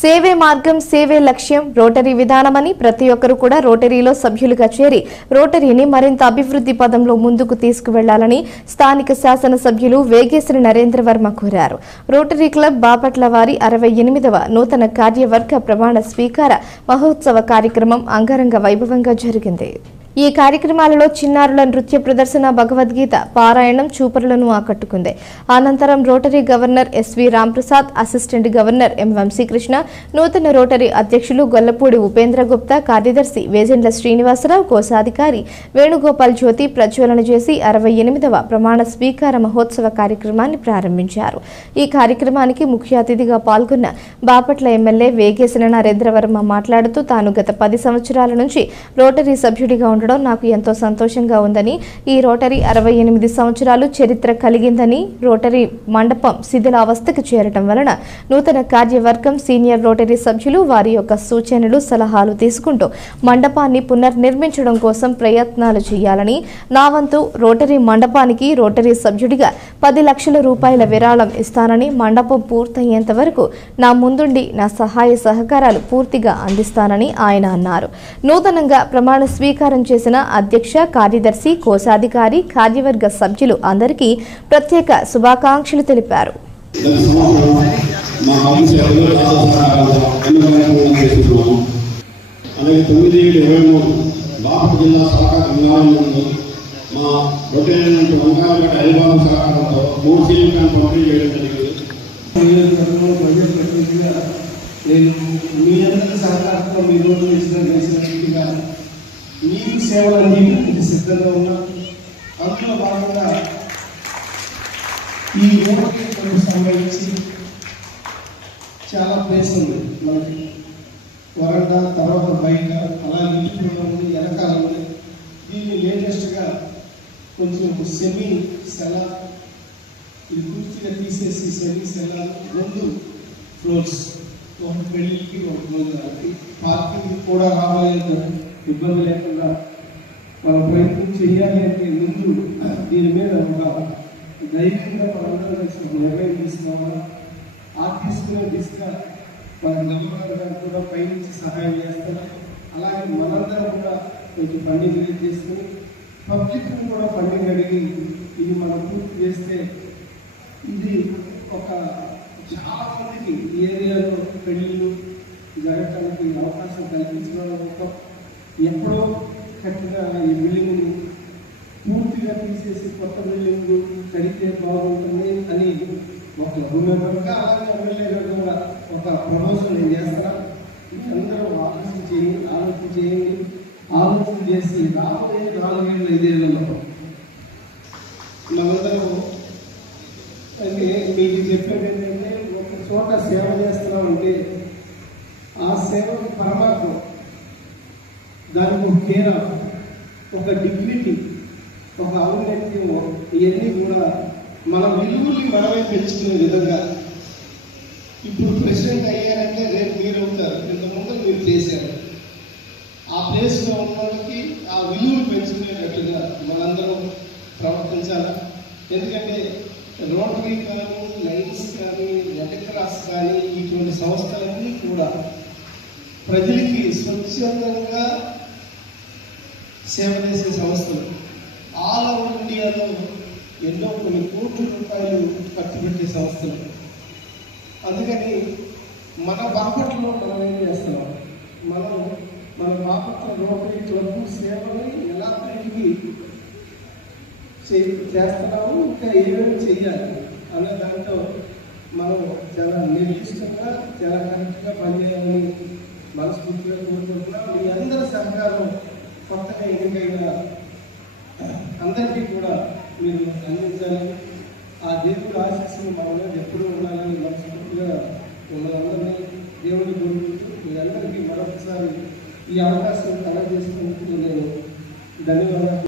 సేవే మార్గం సేవే లక్ష్యం రోటరీ విధానమని ప్రతి ఒక్కరూ కూడా రోటరీలో సభ్యులుగా చేరి రోటరీని మరింత అభివృద్ధి పదంలో ముందుకు తీసుకువెళ్లాలని స్థానిక శాసన సభ్యులు వేగేశ్వరి నరేంద్ర వర్మ కోరారు. రోటరీ క్లబ్ బాపట్ల వారి 68వ నూతన కార్యవర్గ ప్రమాణ స్వీకార మహోత్సవ కార్యక్రమం అంగరంగ వైభవంగా జరిగింది. ఈ కార్యక్రమాలలో చిన్నారుల నృత్య ప్రదర్శన, భగవద్గీత పారాయణం చూపరులను ఆకట్టుకుంది. అనంతరం Rotary governor SV Ramprasad, assistant governor M Vamsikrishna, నూతన రోటరీ అధ్యక్షులు గొల్లపూడి ఉపేంద్ర గుప్తా, కార్యదర్శి వేజెండ్ల శ్రీనివాసరావు, కోశాధికారి వేణుగోపాల్ జ్యోతి ప్రజ్వలన చేసి 68వ ప్రమాణ స్వీకార మహోత్సవ కార్యక్రమాన్ని ప్రారంభించారు. ఈ కార్యక్రమానికి ముఖ్య అతిథిగా పాల్గొన్న బాపట్ల ఎమ్మెల్యే వేగేశ్వరి నరేంద్ర వర్మ మాట్లాడుతూ తాను గత 10 సంవత్సరాల నుంచి రోటరీ సభ్యుడిగా ఉండడం నాకు ఎంతో సంతోషంగా ఉందని, ఈ రోటరీ 68 సంవత్సరాలు చరిత్ర కలిగిందని, రోటరీ మండపం శిథిలావస్థకు చేరటం వలన నూతన కార్యవర్గం సీనియర్ రోటరీ సభ్యులు వారి యొక్క సూచనలు సలహాలు తీసుకుంటూ మండపాన్ని పునర్నిర్మించడం కోసం ప్రయత్నాలు చేయాలని, నా వంతు రోటరీ మండపానికి రోటరీ సభ్యుడిగా 10 లక్షల రూపాయల విరాళం ఇస్తానని, మండపం పూర్తయ్యేంత వరకు నా ముందుండి నా సహాయ సహకారాలు పూర్తిగా అందిస్తానని ఆయన అన్నారు. నూతనంగా ప్రమాణ స్వీకారం చేసిన అధ్యక్ష, కార్యదర్శి, కోశాధికారి, కార్యవర్గ సభ్యులు అందరికీ ప్రత్యేక శుభాకాంక్షలు తెలిపారు. మీకు సేవలు అందించడానికి సిద్ధంగా ఉన్నాం. అందులో భాగంగా ఈ రోటరీకి సంబంధించి చాలా ప్లేస్ ఉంది. మనకి వరండా, తర్వాత బయట, అలాగే ఇంట్లో ఉంది, వెనకాల ఉంది. దీన్ని లేటెస్ట్గా కొంచెం సెమీ సెలార్, ఇది పూర్తిగా తీసేసి సెమీ సెలార్ 2 ఫ్లోర్స్, ఒక పెళ్లికి, ఒక రోజులకి పార్కింగ్ కూడా రావాలేదు, ఇబ్బంది లేకుండా మనం ప్రయత్నం చేయాలి. అంటే ముందు దీని మీద ఒక ధైర్యంగా మనందరం కలిసి నిర్ణయం తీసుకోవాలి. ఆ తీసుకునే దిశగా మన గవర్నర్ గారు కూడా పైనుంచి సహాయం చేస్తారు. అలాగే మనందరం కూడా కొంచెం ఫండింగ్ రిలీజ్ చేసుకుని పబ్లిక్ కూడా ఫండింగ్ అడిగి ఇది మనం పూర్తి చేస్తే ఇది ఒక చాలా మందికి ఈ ఏరియాలో పెళ్ళిళ్ళు జరగటానికి అవకాశం కల్పించడం. ఎప్పుడో కట్టిన ఈ బిల్డింగ్ పూర్తిగా తీసేసి కొత్త బిల్డింగ్ కడితే బాగుంటుంది అని ఒక మెంబర్గా, అలాగే ఎమ్మెల్యే గారు కూడా ఒక ప్రపోజల్ నేను చేస్తాను. అందరూ ఆలోచన చేసి రాబోయే 4 ఏళ్ళు 5 ఏళ్లలో మనందరూ మీకు చెప్పేది ఏంటంటే, ఒక చోట సేవ చేస్తున్నామంటే ఆ సేవకు పరమాత్మ, దానికి ఒక కేర్, ఒక డిగ్నిటీ, ఒక ఔన్నత్యం, ఇవన్నీ కూడా మన విలువల్ని మనమే పెంచుకునే విధంగా. ఇప్పుడు ప్రెసిడెంట్ అయ్యారంటే రేపు మీరు అవుతారు. ఇంతకుముందు మీరు చేశారు. ఆ ప్లేస్లో ఉన్న వాళ్ళకి ఆ విలువలు పెంచుకునేటట్టుగా మనందరం ప్రవర్తించాలి. ఎందుకంటే రోటరీ కానీ, లైన్స్ కానీ, రెడ్ క్రాస్ కానీ, ఇటువంటి సంస్థలన్నీ కూడా ప్రజలకి స్వచ్ఛందంగా సేవ చేసే సంస్థలు. ఆల్ ఓవర్ ఇండియాలో ఎన్నో కొన్ని కోట్ల రూపాయలు ఖర్చు పెట్టే సంస్థలు. అందుకని మన బాపట్లలో మనం ఏం చేస్తున్నాం, మన బాపట్ల రోటరీ క్లబ్ సేవని ఎలా తిరిగి చేస్తున్నాము, ఇంకా ఏమేమి చేయాలి అనే దాంతో మనం చాలా నిర్దిష్టంగా, చాలా కరెక్ట్గా పనిచేయాలని మనస్ఫూర్తిగా కోరుకుంటున్నాం. మీ అందరి సహకారం కొత్తగా ఎన్నికైన అందరికీ కూడా మీరు అందించాలి. ఆ దేవుడు ఆశీస్సులు మనలో ఎప్పుడూ ఉండాలని మనస్ఫూర్తిగా మనందరినీ దేవుడిని కోరుకుంటూ మీ అందరికీ మరొకసారి ఈ అవకాశం కలగజేసుకుంటూ నేను ధన్యవాదాలు.